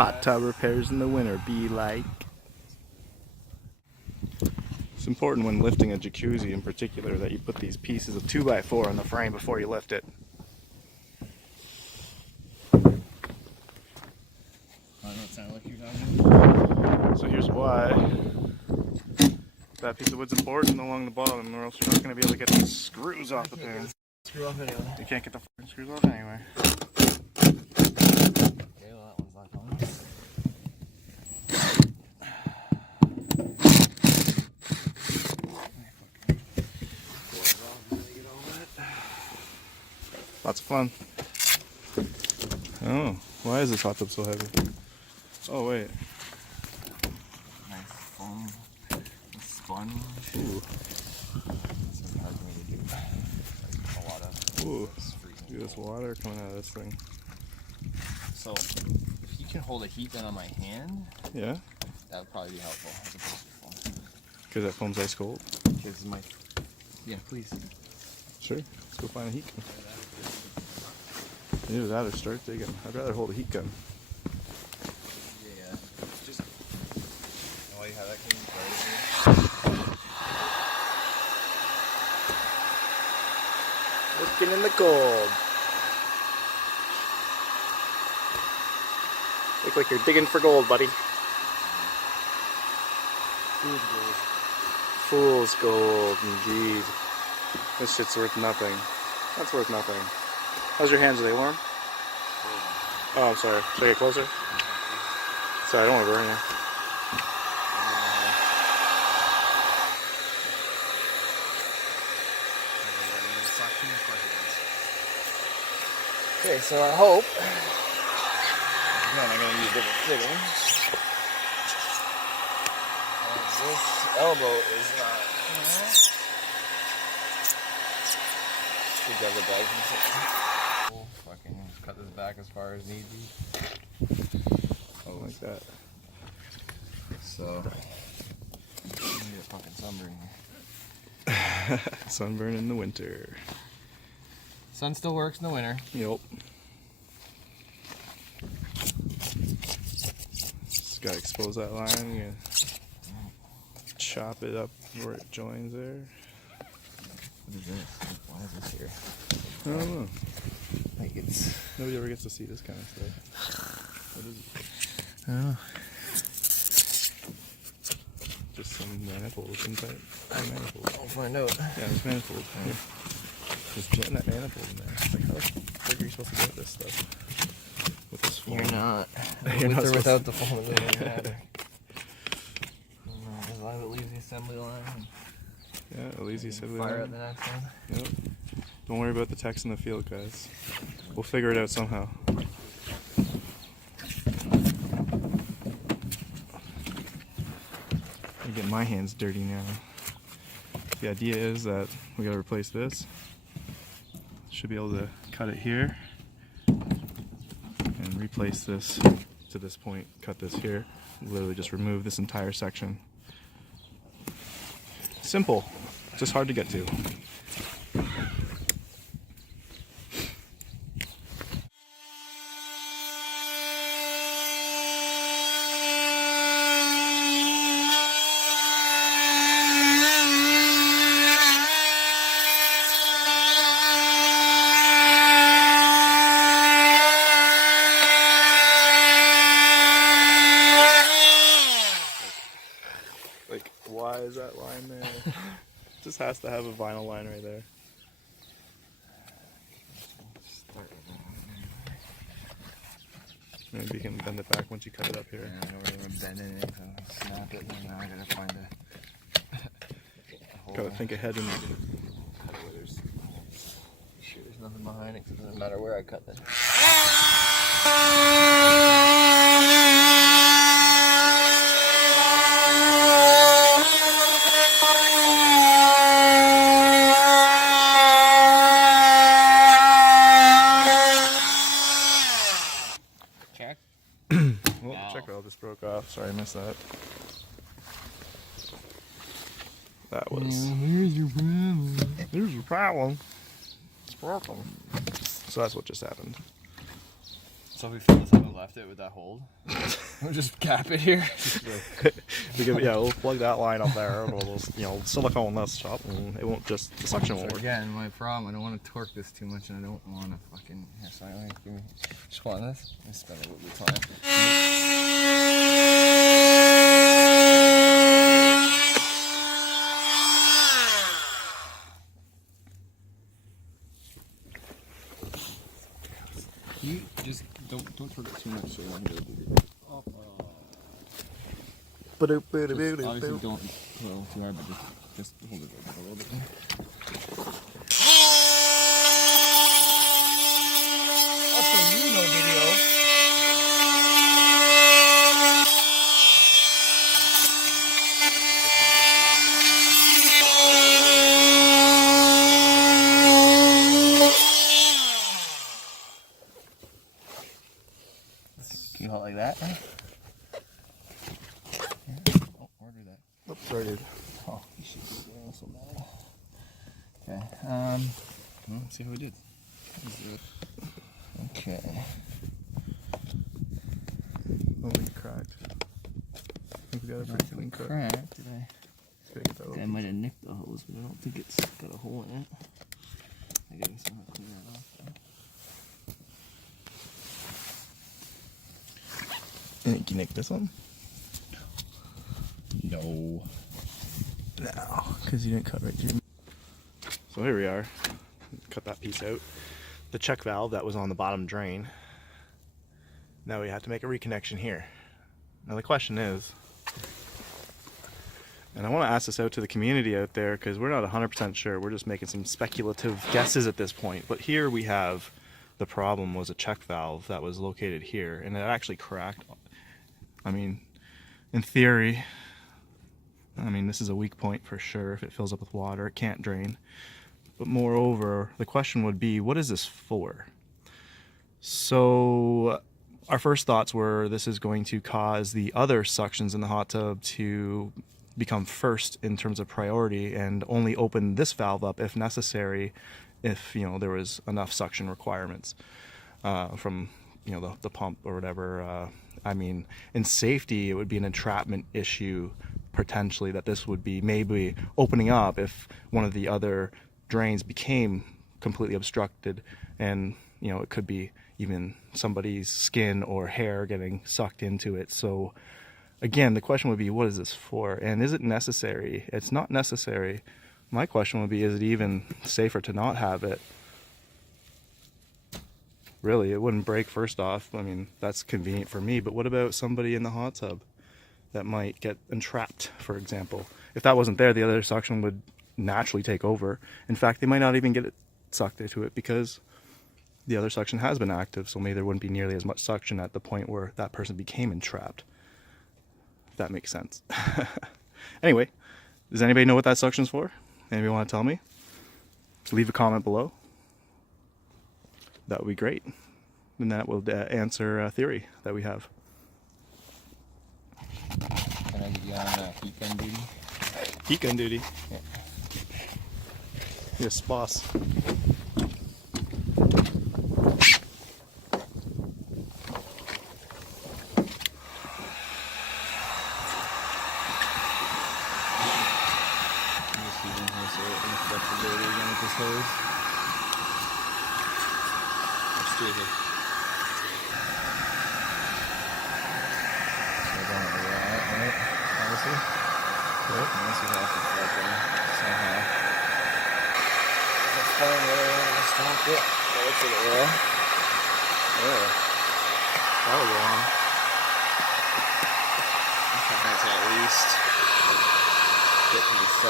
hot tub repairs in the winter be like? It's important when lifting a jacuzzi in particular that you put these pieces of 2x4 on the frame before you lift it. So here's why. That piece of wood's important along the bottom, or else you're not going to be able to get the screws off the pan. Screw off anyway. You can't get the screws off anyway. Okay, well that one's not on. Lots of fun. Oh, why is this hot tub so heavy? Oh wait. Nice foam sponge. Ooh. That's hard for me to do. Like a lot of. Ooh. Look at this water coming out of this thing. So, if you can hold a heat gun on my hand, yeah, that would probably be helpful as opposed to foam. Because that foam's ice cold. Because my. Yeah, please. Sure. Let's go find a heat gun. Either that or start digging. I'd rather hold a heat gun. Yeah. Just. While you have that, can you Working in the cold. Look like you're digging for gold, buddy. Fool's gold. Fool's gold, indeed. This shit's worth nothing. That's worth nothing. How's your hands? Are they warm? Oh, I'm sorry. Should I get closer? Sorry, I don't want to burn you. Okay, so I hope. Again, I'm going to use different fitting. This elbow is not. Should grab the bag from something. Fucking just cut this back as far as need be. Oh, like that. So, I need a fucking sunburn here. Sunburn in the winter. Sun still works in the winter. Yep. Just gotta expose that line. You chop it up where it joins there. What is this? Why is this here? I don't know. Like it's. Nobody ever gets to see this kind of stuff. What is it? I don't know. Just some manifold, some type of manifold. I'll find out. Yeah, it's manifold. Yeah. Just jam that manifold in there. Like, how the fuck are you supposed to get this stuff? With this foam? You're not. You're With not or supposed without the foam, it doesn't either. As long as it leaves the assembly line. Yeah, at least you said we fire out the next one. Yep. Don't worry about the techs in the field, guys. We'll figure it out somehow. I get my hands dirty now. The idea is that we gotta replace this. Should be able to cut it here and replace this to this point. Cut this here. Literally just remove this entire section. Simple, just hard to get to. Like, why is that line there? Just has to have a vinyl line right there. Maybe you can bend it back once you cut it up here. Yeah, I don't really want to bend it, so snap it, and now I gotta find a hole. Gotta think ahead and Sure, there's nothing behind it, because it doesn't matter where I cut it. Check. well, check valve just broke off. Sorry, I missed that. That was. Here's your problem. Here's your problem. It's broken. So that's what just happened. So if we fill this up and left it with that hold, we'll just cap it here. We'll plug that line up there, and we'll just, silicone this shop, and it won't just, the suction won't work. Again, my problem, I don't want to torque this too much, and I don't want to fucking, here, sorry, give me, just want this, let me spin it a little bit of time. You just don't torque it too much, so I'm gonna do it. Obviously don't pull too hard, but just hold it a little bit. That's a Reno video. Can you hold it like that? Oops, sorry, dude. Oh, you should be getting so mad. Okay, let's see how we did. Okay. Oh, we cracked. I think we got a pretty clean cut. Cracked, did I? I I might have nicked the hose, but I don't think it's got a hole in it. I gotta somehow clean that off. You think you nicked this one? No. No, because you didn't cut right through. So here we are. Cut that piece out. The check valve that was on the bottom drain. Now we have to make a reconnection here. Now the question is, and I want to ask this out to the community out there because we're not 100% sure. We're just making some speculative guesses at this point. But here we have the problem was a check valve that was located here, and it actually cracked. I mean, in theory, this is a weak point for sure. If it fills up with water, it can't drain. But moreover, the question would be, what is this for? So our first thoughts were this is going to cause the other suctions in the hot tub to become first in terms of priority and only open this valve up if necessary, if there was enough suction requirements from the pump or whatever. In safety, it would be an entrapment issue potentially that this would be maybe opening up if one of the other drains became completely obstructed, and it could be even somebody's skin or hair getting sucked into it. So again, the question would be, what is this for, and is it necessary? It's not necessary. My question would be, is it even safer to not have it? Really, it wouldn't break first off. That's convenient for me, but what about somebody in the hot tub that might get entrapped, for example? If that wasn't there, the other suction would naturally take over. In fact, they might not even get it sucked into it because the other suction has been active, so maybe there wouldn't be nearly as much suction at the point where that person became entrapped. If that makes sense. Anyway, does anybody know what that suction's for? Anybody want to tell me? Leave a comment below. That would be great. And that will answer a theory that we have. Can I get you on heat gun duty? Heat gun duty? Yeah. Yes, boss. That'll go on. That's at least get to the 7.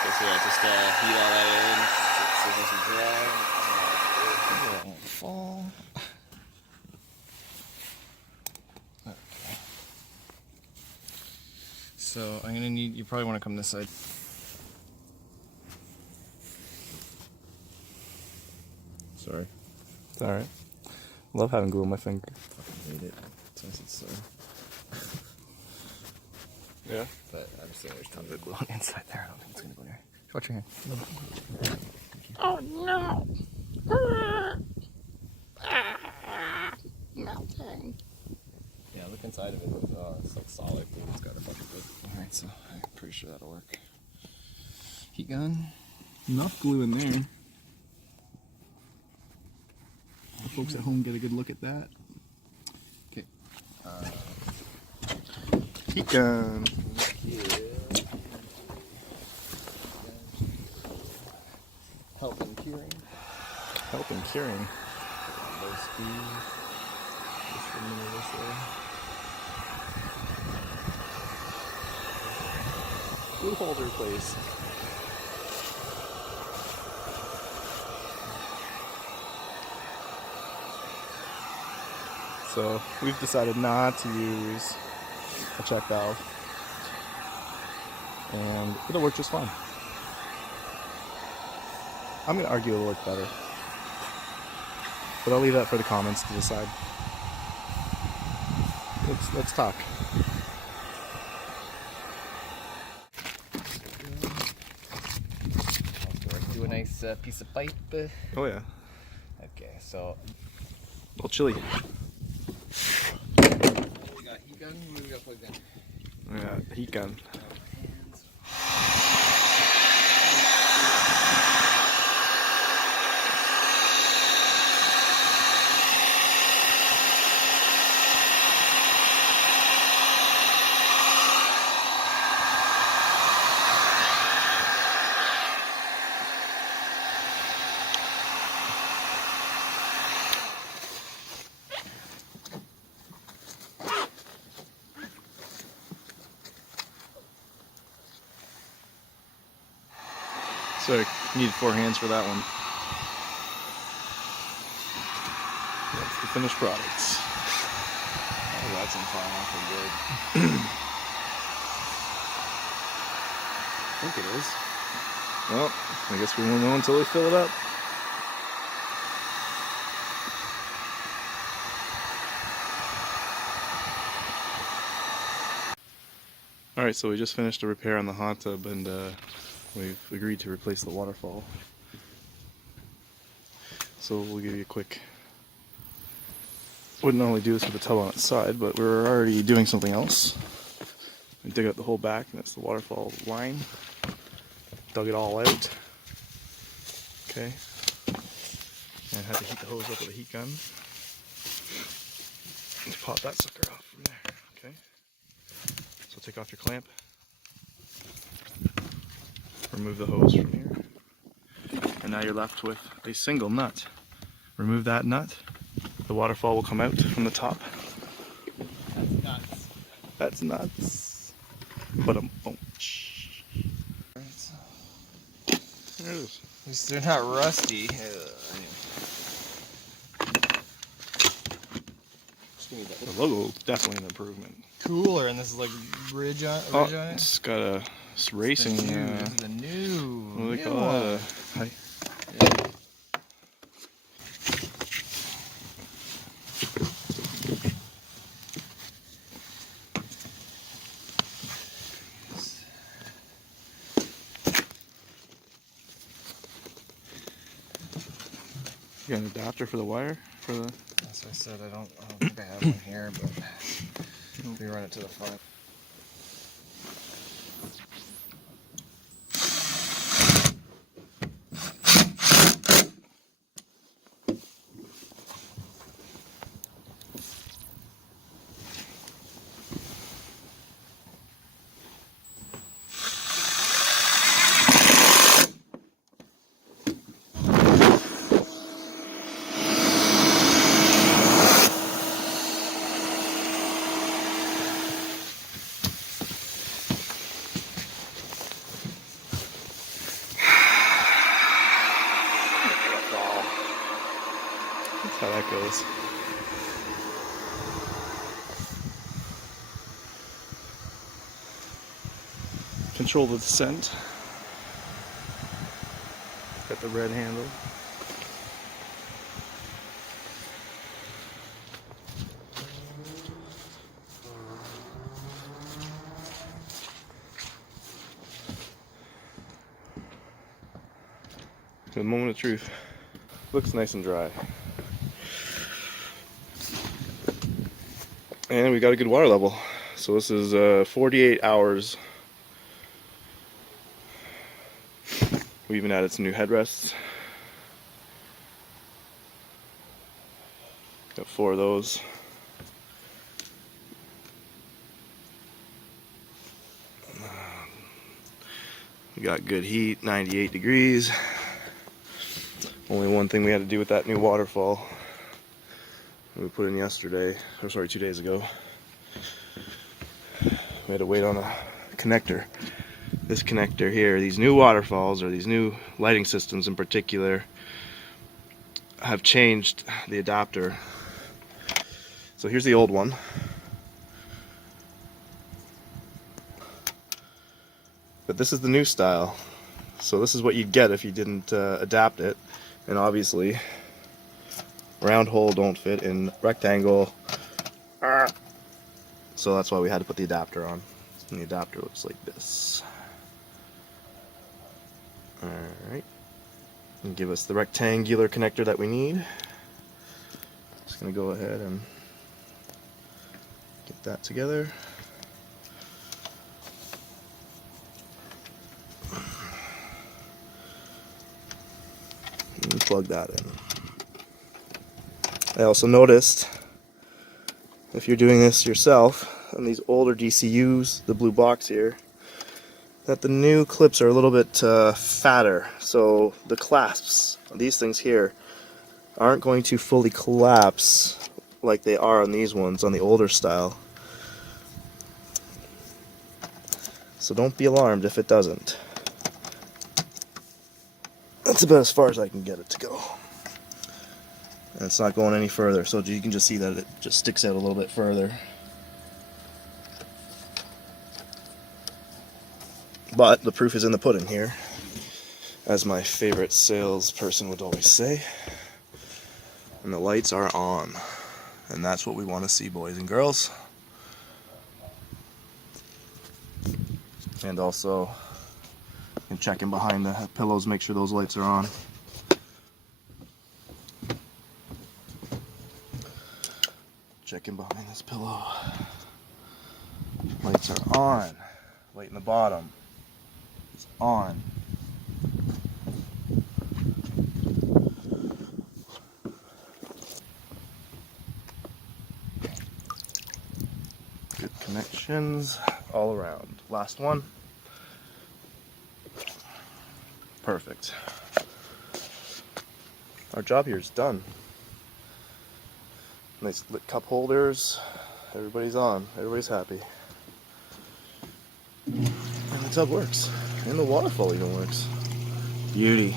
Okay, so yeah, just heat all that in so it doesn't dry. It won't fall. Okay. So I'm gonna need, you probably want to come this side. Sorry. It's alright. Love having glue on my finger. Fucking hate it. It's nice and sore. Yeah? But obviously there's tons of glue on the inside there. I don't think it's gonna go there. Watch your hand. Oh no! Melting. Yeah, look inside of it. It's like solid. It's got a bunch of it. Alright, so I'm pretty sure that'll work. Heat gun. Enough glue in there. The folks at home get a good look at that. Okay. Heat gun. Helping curing. Helping curing. Low speed. Just a minute or so. Glue holder, please. So we've decided not to use a check valve, and it'll work just fine. I'm going to argue it'll work better, but I'll leave that for the comments to decide. Let's talk. Do a nice piece of pipe. Oh yeah. Okay, so A little chilly. we got heat gun. What do we got plugged in? Yeah, heat gun. So I need 4 hands for that one. That's the finished products. Oh, that's in far awful good. I think it is. Well, I guess we won't know until we fill it up. Alright, so we just finished a repair on the hot tub, and we've agreed to replace the waterfall. So we'll give you a quick... Wouldn't normally do this with the tub on its side, but we're already doing something else. We dig out the whole back, and that's the waterfall line. Dug it all out. Okay. And had to heat the hose up with a heat gun. To pop that sucker off from there. Okay. So take off your clamp. Remove the hose from here. And now you're left with a single nut. Remove that nut. The waterfall will come out from the top. That's nuts. That's nuts. But oh. There it is. At least they're not rusty. The logo definitely an improvement. Cooler, and this is like ridge on it. It's got a racing. This is the new. What do they new call one. that? Hi. You got an adapter for the wire for the. As I said, I don't think I have one here, but we run it to the front. That's how that goes. Control the descent. Got the red handle. The moment of truth. Looks nice and dry. And we got a good water level. So this is 48 hours. We even added some new headrests. Got 4 of those. We got good heat, 98 degrees. Only one thing we had to do with that new waterfall we put in yesterday, or sorry, 2 days ago. We had to wait on a connector. This connector here, these new waterfalls, or these new lighting systems in particular, have changed the adapter. So here's the old one. But this is the new style. So this is what you'd get if you didn't adapt it. And obviously, round hole don't fit in rectangle. So that's why we had to put the adapter on. And the adapter looks like this. Alright. And give us the rectangular connector that we need. Just going to go ahead and get that together. And plug that in. I also noticed, if you're doing this yourself, on these older DCUs, the blue box here, that the new clips are a little bit fatter. So the clasps, these things here, aren't going to fully collapse like they are on these ones, on the older style. So don't be alarmed if it doesn't. That's about as far as I can get it to go. And it's not going any further, so you can just see that it just sticks out a little bit further. But the proof is in the pudding here, as my favorite salesperson would always say. And the lights are on. And that's what we want to see, boys and girls. And also, you can check in behind the pillows, make sure those lights are on. Check in behind this pillow. Lights are on. Light in the bottom. It's on. Good connections all around. Last one. Perfect. Our job here is done. Nice lit cup holders. Everybody's on. Everybody's happy. And the tub works. And the waterfall even works. Beauty.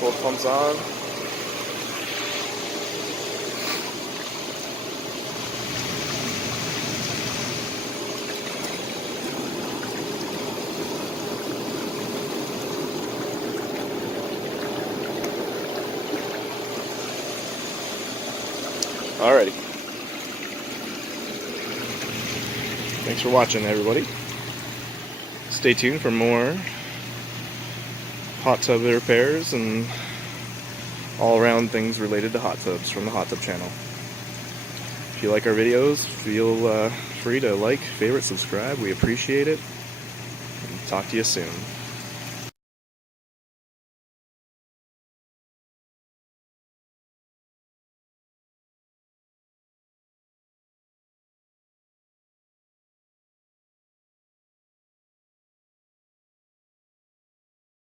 Both pumps on. Alrighty. Thanks for watching, everybody. Stay tuned for more hot tub repairs and all around things related to hot tubs from the Hot Tub channel. If you like our videos, feel free to like, favorite, subscribe. We appreciate it. And talk to you soon.